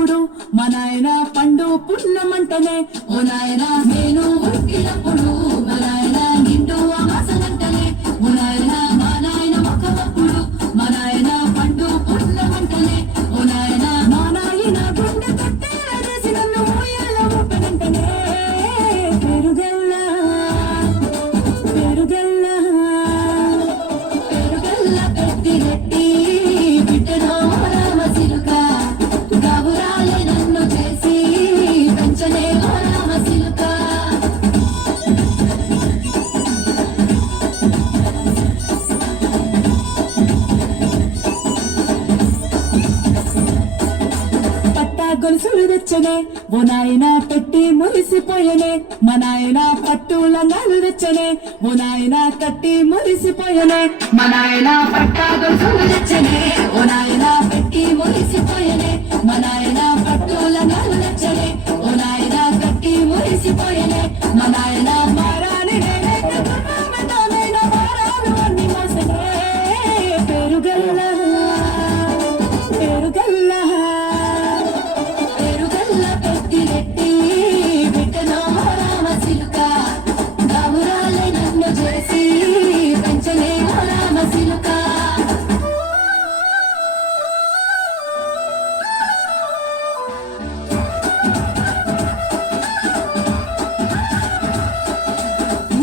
పుట్టినప్పుడు మా నాయన పండు పున్నమంటనే ఓ నాయన నేను పుట్టినప్పుడు మా నాయన నిండు అమాసనంటనే ఓ నాయన మా నాయన మొక్కప్పుడు మా నాయన పండు పున్నమంటనే ఓ నాయన మా నాయన గుండె కట్టేసి నన్ను ఊయల ఊపనంటనే పెరుగల్లా పెరుగల్లా పెరుగల్లా పెట్టినట్టి బిడ్డనో రామ సిలుక గబురాలే నన్ను చేసి పెంచలే ఓ రామ సిలుక పట్టా గొలుసులు తెచ్చనే ఓ నాయన పెట్టి మురిసిపోయనే మా నాయన పట్టు లంగాలు తెచ్చనే ఓ నాయన కట్టి మురిసిపోయనే మా నాయన పట్టా గొలుసులు తెచ్చనే ఓ నాయన పెట్టి మురిసిపోయనే మా నాయన పట్టు లంగాలు తెచ్చనే ఓ నాయన కట్టి మురిసిపోయనే మా నాయన మారాని మారాలు అన్ని మాసనే పెరుగల్లా పెరుగల్లా పెరుగల్లా పెట్టిరెట్టి బిడ్డనో రామ సిలుక గబురాలే నన్ను చేసి పెంచలే ఓ రామ సిలుక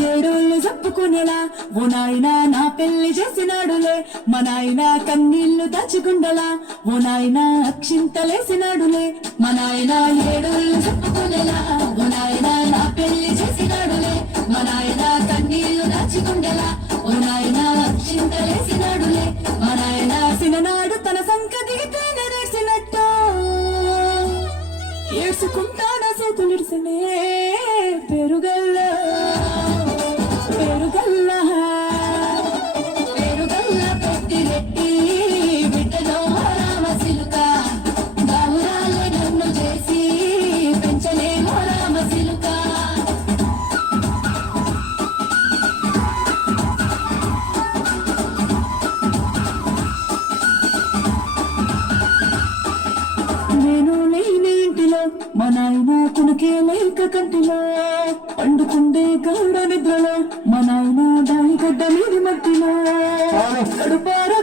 ఏడోళ్ళు చెప్పుకునేలా ఓ నాయన నా పెళ్లి చేసినాడులే మా నాయన కన్నీళ్లు దాచుకుండలా ఓ నాయన అక్షింతలేసినాడులే మా నాయన ఏడోళ్ళు చెప్పుకునేలా ఓ నాయన నా పెళ్లి చేసినాడులే మా నాయన కన్నీళ్లు దాచుకుండలా ఓ నాయన అక్షింతలేసినాడులే మా నాయన సిననాడు తన సంకటి నేసినట్టు ఏడ్చుకుంటానా చేతులిడిసినే పెరుగల్లా పెరుగల్లా పెరుగల్లా పెట్టిరెట్టి బిడ్డనో రామ సిలుక గబురాలే నన్ను చేసి పెంచలే ఓ రామ సిలుక నేను లేని ఇంటిలో మా నాయన కునికే లేక కంటిలో పండుకుండే గాఢ నిద్రలో మా నాయన దాని గడ్డ మీది మట్టిలో కడుపారా